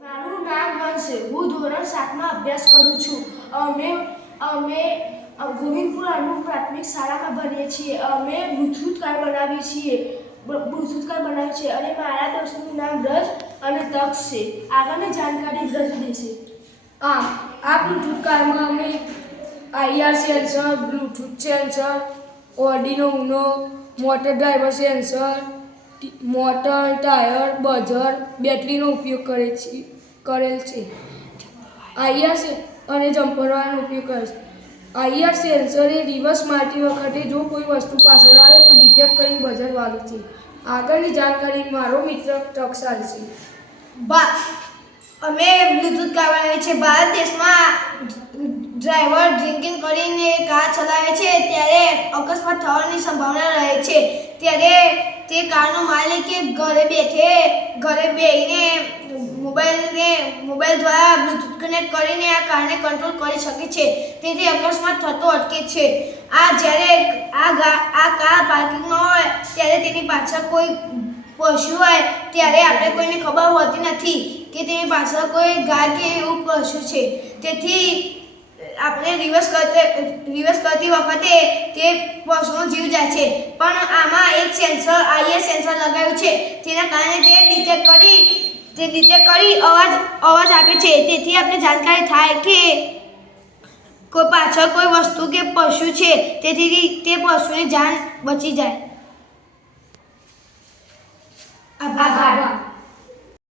મારું નામ વંશ છે. હું ધોરણ 7માં અભ્યાસ કરું છું. અમે ગોવિંદપુર અનુ પ્રાથમિક શાળામાં ભણીએ છીએ. અમે બ્લૂટૂથ કાર્ડ બનાવીએ છીએ અને મારા દોસ્તનું નામ બ્રજ અને તક્ષ છે. આગળની જાણકારી બ્રજ દેશે. આ બ્લૂટૂથ કાર્ડમાં અમે IR sensor, Bluetooth sensor, Arduino Uno, motor driver sensor, motor, tyre, buzzer, બેટરીનો ઉપયોગ કરેલ છે. IR અને જમ્પરવાનો ઉપયોગ કરે છે. IR સેન્સર એ રિવર્સ મારતી વખતે જો કોઈ વસ્તુ પાછળ આવે તો ડિટેક્ટ કરીને બઝર વાગે છે. આગળની જાણકારી મારો મિત્ર ટક્ષાલ છે. અમે બ્લૂટૂથ કાર્ડ બનાવીએ છીએ. ભારત દેશમાં ડ્રાઈવર ડ્રિંકિંગ કરીને કાર ચલાવે છે ત્યારે અકસ્માત થવાની સંભાવના રહે છે. ત્યારે તે કારનો માલિક ઘરે બેસીને મોબાઈલ દ્વારા બ્લૂટૂથ કનેક્ટ કરીને આ કારને કંટ્રોલ કરી શકે છે. તેથી અકસ્માત થતો અટકે છે. જ્યારે આ કાર પાર્કિંગમાં હોય ત્યારે તેની પાછળ કોઈ પશુ હોય ત્યારે આપણે કોઈને ખબર હોતી નથી કે તેની પાછળ કોઈ ગાય કે એવું પશુ છે. તેથી આપણે રિવર્સ કરતી વખતે તે પશુનો જીવ જાય છે. પણ આમાં એક સેન્સર IR સેન્સર લગાવ્યું છે. તેના કારણે તે ડિટેક્ટ કરી અવાજ આપે છે. તેથી આપણે જાણકારી થાય કે કોઈ પાછળ કોઈ વસ્તુ કે પશુ છે. તેથી તે પશુની જાન બચી જાય. આભાર.